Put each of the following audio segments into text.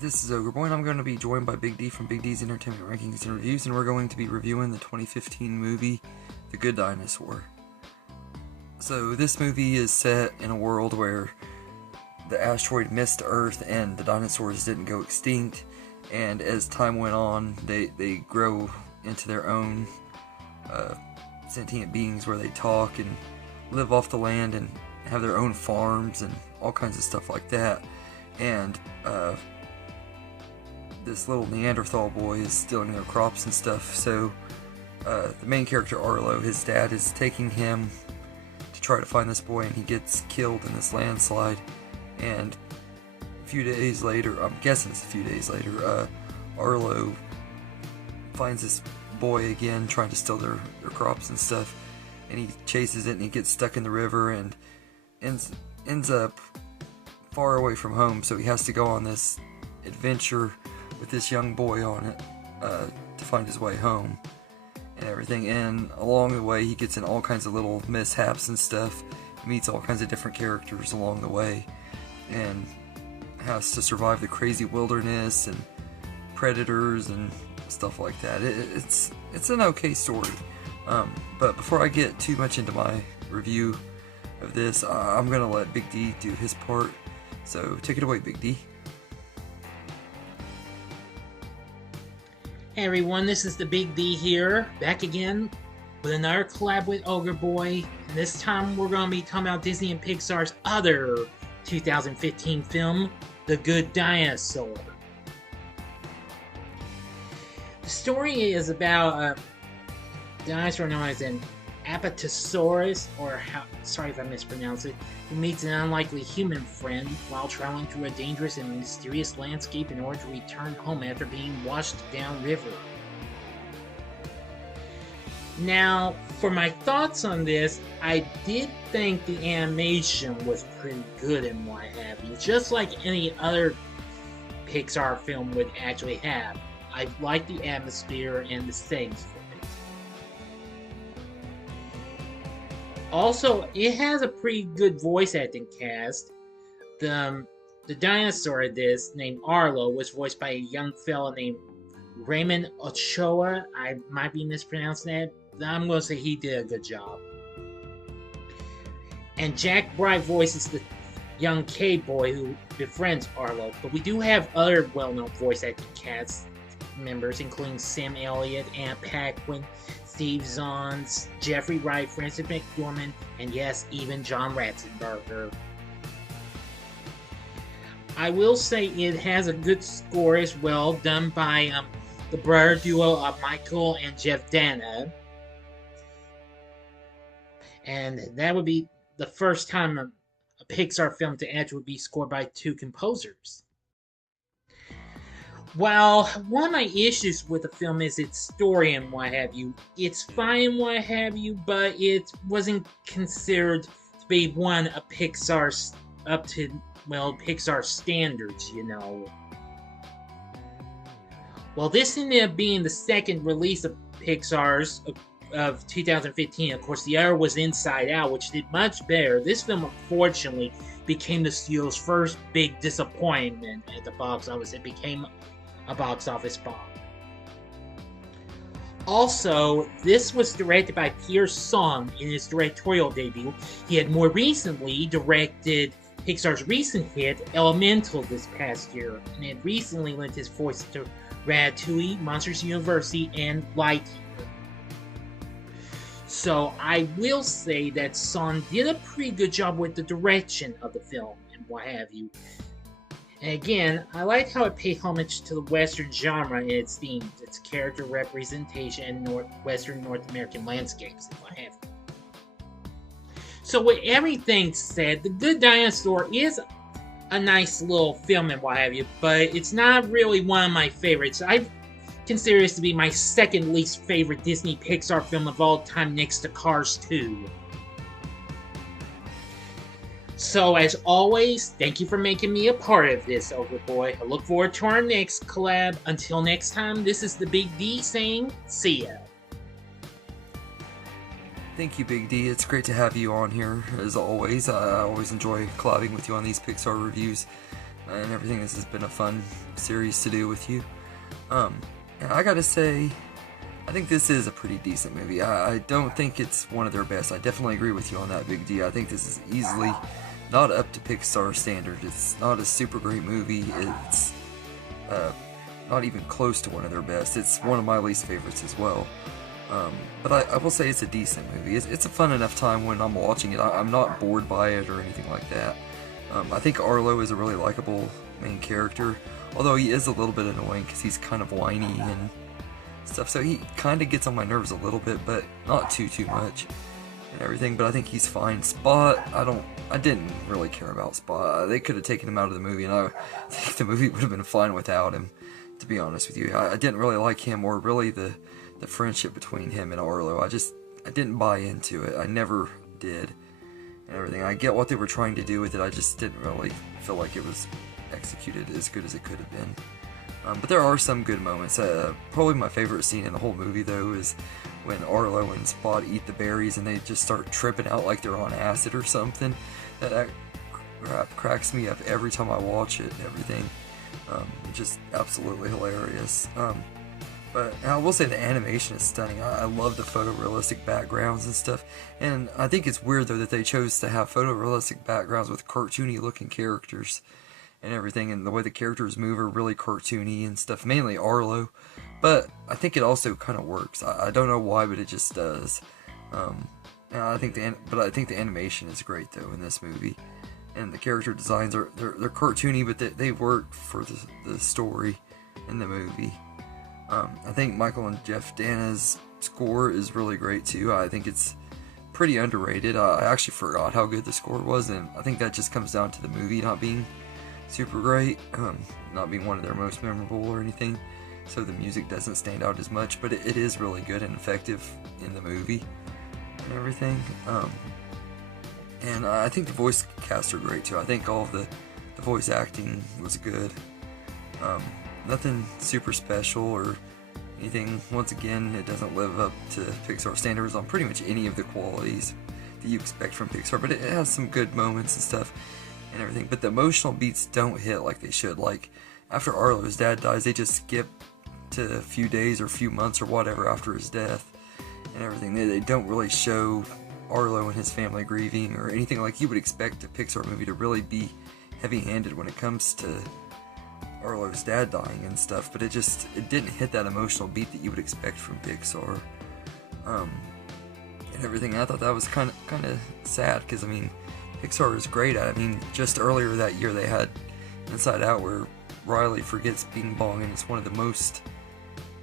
this is Ogre Boy, and I'm going to be joined by Big D from Big D's Entertainment Rankings and Reviews, and we're going to be reviewing the 2015 movie, The Good Dinosaur. So, this movie is set in a world where the asteroid missed Earth and the dinosaurs didn't go extinct, and as time went on, they grow into their own sentient beings where they talk and live off the land and have their own farms and all kinds of stuff like that. And this little Neanderthal boy is stealing their crops and stuff, so the main character Arlo, his dad, is taking him to try to find this boy, and he gets killed in this landslide. And a few days later, I'm guessing it's a few days later, Arlo finds this boy again trying to steal their crops and stuff, and he chases it and he gets stuck in the river and ends up far away from home, so he has to go on this adventure with this young boy on it to find his way home and everything. And along the way he gets in all kinds of little mishaps and stuff, meets all kinds of different characters along the way, and has to survive the crazy wilderness and predators and stuff like that. It's an okay story, but before I get too much into my review of this, I'm gonna let Big D do his part, so take it away, Big D. Hey everyone, this is the Big D here, back again with another collab with Ogre Boy. And this time we're going to be talking about Disney and Pixar's other 2015 film, The Good Dinosaur. The story is about a dinosaur known as an Apatosaurus, or sorry if I mispronounced it, who meets an unlikely human friend while traveling through a dangerous and mysterious landscape in order to return home after being washed downriver. Now, for my thoughts on this, I did think the animation was pretty good and what have you, just like any other Pixar film would actually have. I like the atmosphere and the settings for it. Also, it has a pretty good voice acting cast. The dinosaur this, named Arlo, was voiced by a young fella named Raymond Ochoa. I might be mispronouncing that, but I'm going to say he did a good job. And Jack Bright voices the young cave boy who befriends Arlo, but we do have other well-known voice acting cast members, including Sam Elliott, Anna Paquin, Steve Zahn, Jeffrey Wright, Francis McDormand, and yes, even John Ratzenberger. I will say it has a good score as well, done by the brother duo of Michael and Jeff Dana. And that would be the first time a Pixar film to actually be scored by two composers. While one of my issues with the film is its story and what have you, it's fine and what have you, but it wasn't considered to be one of Pixar's Pixar standards, you know. Well, this ended up being the second release of Pixar's of 2015. Of course, the other was Inside Out, which did much better. This film, unfortunately, became the studio's first big disappointment at the box office. It became a box office bomb. Also, this was directed by Peter Song in his directorial debut. He had more recently directed Pixar's recent hit, Elemental, this past year, and had recently lent his voice to Ratatouille, Monsters University, and Lightyear. So I will say that Song did a pretty good job with the direction of the film and what have you. And again, I like how it paid homage to the Western genre in its themes, its character representation, and Western North American landscapes, and what have you. So with everything said, The Good Dinosaur is a nice little film and what have you, but it's not really one of my favorites. I consider this to be my second least favorite Disney Pixar film of all time, next to Cars 2. So, as always, thank you for making me a part of this, Ogre Boy. I look forward to our next collab. Until next time, this is the Big D saying, see ya. Thank you, Big D. It's great to have you on here, as always. I always enjoy collabing with you on these Pixar reviews. and everything. This has been a fun series to do with you. And I gotta say, I think this is a pretty decent movie. I don't think it's one of their best. I definitely agree with you on that, Big D. I think this is easily not up to Pixar standard. It's not a super great movie. It's not even close to one of their best. It's one of my least favorites as well. But I will say it's a decent movie. It's a fun enough time when I'm watching it. I'm not bored by it or anything like that. I think Arlo is a really likable main character, although he is a little bit annoying because he's kind of whiny and stuff, so he kind of gets on my nerves a little bit, but not too much and everything. But I think he's fine. Spot, I didn't really care about Spot. They could have taken him out of the movie, and I think the movie would have been fine without him, to be honest with you. I didn't really like him, or really the friendship between him and Arlo. I didn't buy into it. I never did and everything. I get what they were trying to do with it. I just didn't really feel like it was executed as good as it could have been. But there are some good moments. Probably my favorite scene in the whole movie, though, is when Arlo and Spot eat the berries and they just start tripping out like they're on acid or something. That crap cracks me up every time I watch it and everything. Just absolutely hilarious. But I will say the animation is stunning. I love the photorealistic backgrounds and stuff. And I think it's weird, though, that they chose to have photorealistic backgrounds with cartoony looking characters and everything, and the way the characters move are really cartoony and stuff, mainly Arlo, but I think it also kind of works. I don't know why, but it just does. And I think the animation is great, though, in this movie, and the character designs they're cartoony, but they work for the story in the movie. I think Michael and Jeff Dana's score is really great too. I think it's pretty underrated. I actually forgot how good the score was, and I think that just comes down to the movie not being super great, not being one of their most memorable or anything, so the music doesn't stand out as much, but it is really good and effective in the movie and everything. And I think the voice cast are great too. I think all of the voice acting was good. Nothing super special or anything. Once again, it doesn't live up to Pixar standards on pretty much any of the qualities that you expect from Pixar, but it has some good moments and stuff and everything. But the emotional beats don't hit like they should. Like, after Arlo's dad dies, they just skip to a few days or a few months or whatever after his death and everything. They don't really show Arlo and his family grieving or anything like you would expect a Pixar movie to really be heavy-handed when it comes to Arlo's dad dying and stuff, but it didn't hit that emotional beat that you would expect from Pixar and everything. I thought that was kind of sad, because I mean, Pixar is great at it. I mean, just earlier that year they had Inside Out, where Riley forgets Bing Bong, and it's one of the most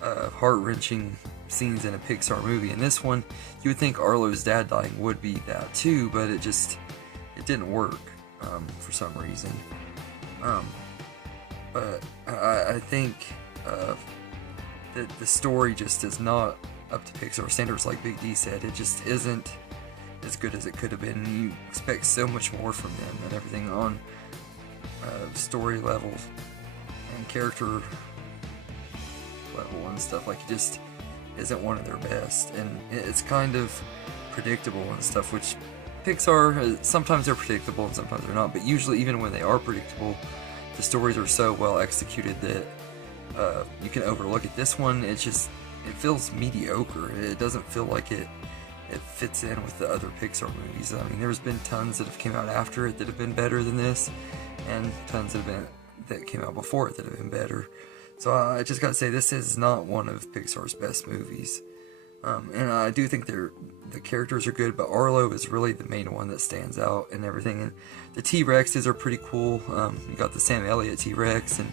heart-wrenching scenes in a Pixar movie. And this one, you would think Arlo's dad dying would be that too, but it didn't work for some reason. But I think that the story just is not up to Pixar standards, like Big D said. It just isn't as good as it could have been. You expect so much more from them and everything on story level and character level and stuff. Like, it just isn't one of their best, and it's kind of predictable and stuff, which Pixar, sometimes they're predictable and sometimes they're not, but usually even when they are predictable, the stories are so well executed that you can overlook it. This one, it feels mediocre. It doesn't feel like it fits in with the other Pixar movies. I mean, there's been tons that have came out after it that have been better than this, and tons that came out before it that have been better. So I just gotta say, this is not one of Pixar's best movies. And I do think the characters are good, but Arlo is really the main one that stands out and everything. And the T-Rexes are pretty cool. You got the Sam Elliott T-Rex and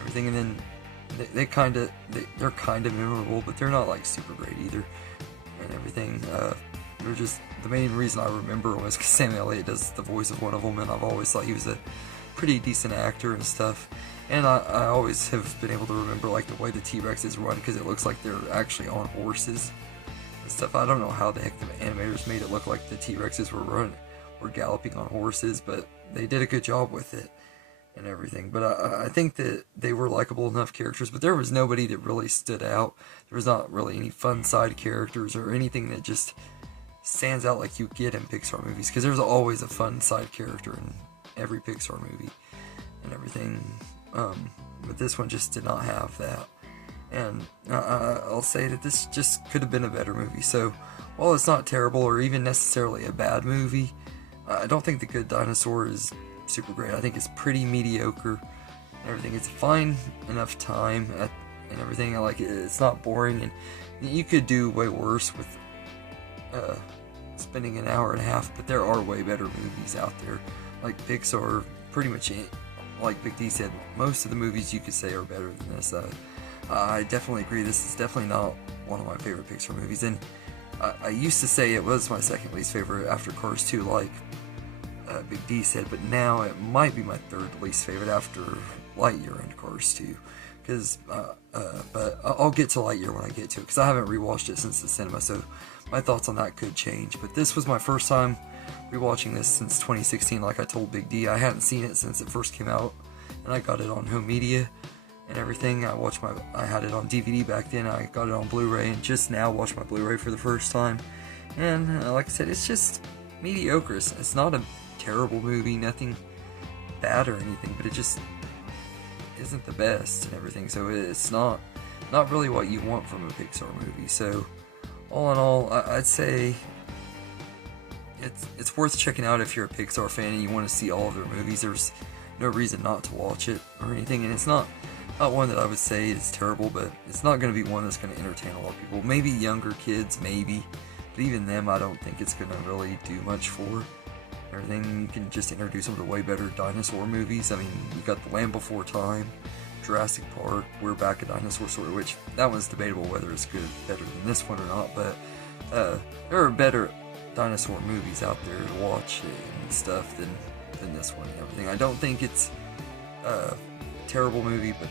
everything, and then they're kind of memorable, but they're not like super great either and everything. They're just, the main reason I remember them is because Sam Elliott does the voice of one of them, and I've always thought he was a pretty decent actor and stuff. And I always have been able to remember like the way the T-Rexes run, because it looks like they're actually on horses and stuff. I don't know how the heck the animators made it look like the T-Rexes were galloping on horses, but they did a good job with it and everything. But I think that they were likable enough characters, but there was nobody that really stood out. There was not really any fun side characters or anything that just stands out like you get in Pixar movies, because there's always a fun side character in every Pixar movie and everything. But this one just did not have that. And I'll say that this just could have been a better movie. So while it's not terrible or even necessarily a bad movie, I don't think The Good Dinosaur is super great. I think it's pretty mediocre and everything. It's a fine enough time and everything. I like it. It's not boring, and you could do way worse with spending an hour and a half, but there are way better movies out there. Like Pixar, pretty much, like Big D said, most of the movies you could say are better than this. I definitely agree. This is definitely not one of my favorite Pixar movies, and I used to say it was my second least favorite after Cars 2, like Big D said, but now it might be my third least favorite after Lightyear and Cars 2. Because, but I'll get to Lightyear when I get to it, because I haven't rewatched it since the cinema, so my thoughts on that could change. But this was my first time rewatching this since 2016, like I told Big D. I hadn't seen it since it first came out, and I got it on home media and everything. I had it on DVD back then. I got it on Blu-ray, and just now watched my Blu-ray for the first time. And like I said, it's just mediocre. It's not a terrible movie, nothing bad or anything, but it just isn't the best and everything. So it's not really what you want from a Pixar movie. So all in all, I'd say it's worth checking out if you're a Pixar fan and you want to see all of their movies. There's no reason not to watch it or anything, and it's not one that I would say is terrible, but it's not going to be one that's going to entertain a lot of people. Maybe younger kids, maybe, but even them, I don't think it's going to really do much for everything. You can just introduce them to way better dinosaur movies. I mean, you got The Land Before Time, Jurassic Park, We're Back, A Dinosaur Story, which that one's debatable whether it's better than this one or not, but there are better dinosaur movies out there to watch and stuff than this one and everything. I don't think it's a terrible movie, but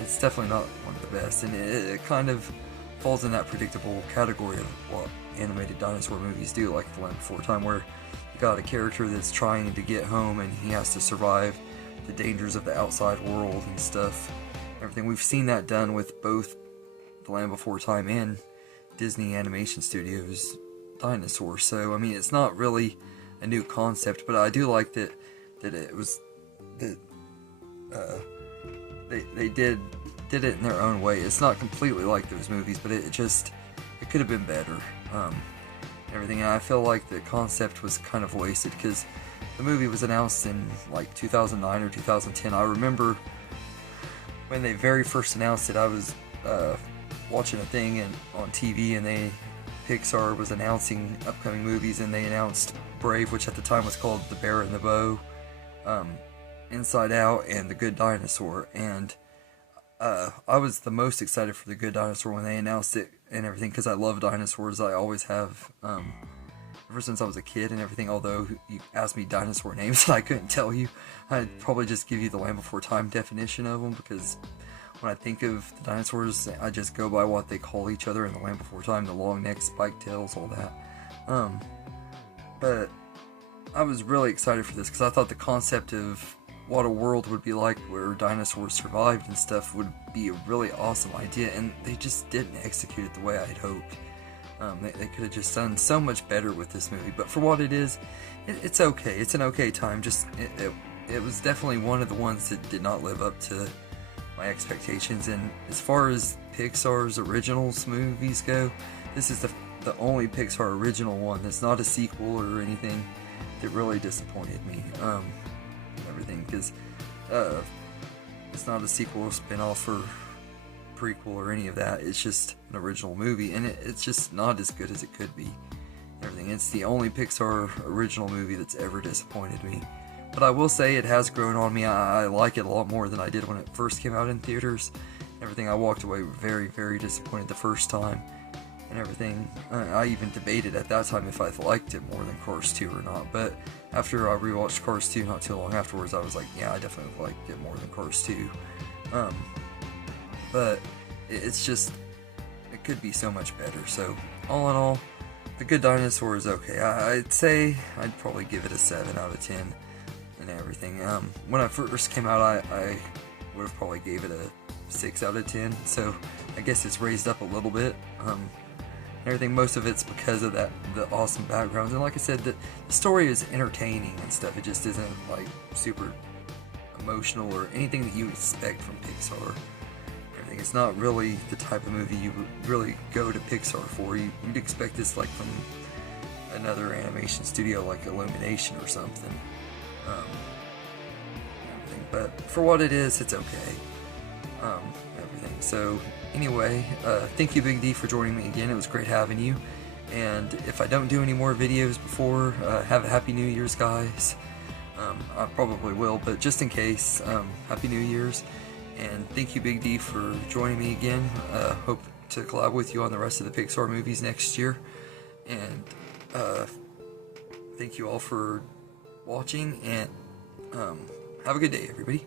it's definitely not one of the best, and it kind of falls in that predictable category of what animated dinosaur movies do, like The Land Before Time, where you got a character that's trying to get home and he has to survive the dangers of the outside world and stuff. Everything. We've seen that done with both The Land Before Time and Disney Animation Studios Dinosaur. So I mean, it's not really a new concept, but I do like that it was that they did it in their own way. It's not completely like those movies, but it could have been better. Everything. And I feel like the concept was kind of wasted because the movie was announced in like 2009 or 2010. I remember when they very first announced it, I was watching a thing on TV, and Pixar was announcing upcoming movies, and they announced Brave, which at the time was called The Bear and the Bow, Inside Out, and The Good Dinosaur. And I was the most excited for The Good Dinosaur when they announced it and everything, because I love dinosaurs. I always have, ever since I was a kid and everything. Although you asked me dinosaur names and I couldn't tell you, I'd probably just give you the Land Before Time definition of them, because when I think of the dinosaurs, I just go by what they call each other in the Land Before Time: the long necks, spiked tails, all that. But I was really excited for this because I thought the concept of what a world would be like where dinosaurs survived and stuff would be a really awesome idea, and they just didn't execute it the way I'd hoped. They could have just done so much better with this movie, but for what it is, it's okay. It's an okay time. Just it was definitely one of the ones that did not live up to my expectations. And as far as Pixar's originals movies go, this is the only Pixar original one that's not a sequel or anything that really disappointed me. Everything, because it's not a sequel, spin-off, or prequel or any of that. It's just an original movie, and it's just not as good as it could be. Everything. It's the only Pixar original movie that's ever disappointed me. But I will say it has grown on me. I like it a lot more than I did when it first came out in theaters. Everything. I walked away very, very disappointed the first time, and everything. I even debated at that time if I liked it more than Cars 2 or not. But after I rewatched Cars 2 not too long afterwards, I was like, yeah, I definitely liked it more than Cars 2. But it's just, it could be so much better. So all in all, The Good Dinosaur is okay. I'd say I'd probably give it a 7 out of 10 and everything. When I first came out, I would have probably gave it a 6 out of 10. So I guess it's raised up a little bit. Everything, most of it's because of the awesome backgrounds, and like I said, the story is entertaining and stuff. It just isn't like super emotional or anything that you expect from Pixar. Everything. It's not really the type of movie you would really go to Pixar for. You'd expect this like from another animation studio like Illumination or something. Everything. But for what it is, it's okay. Everything. So anyway, thank you Big D for joining me again. It was great having you. And if I don't do any more videos before, have a Happy New Year's, guys. I probably will, but just in case, Happy New Year's. And thank you Big D for joining me again. Hope to collab with you on the rest of the Pixar movies next year. And thank you all for watching, and have a good day, everybody.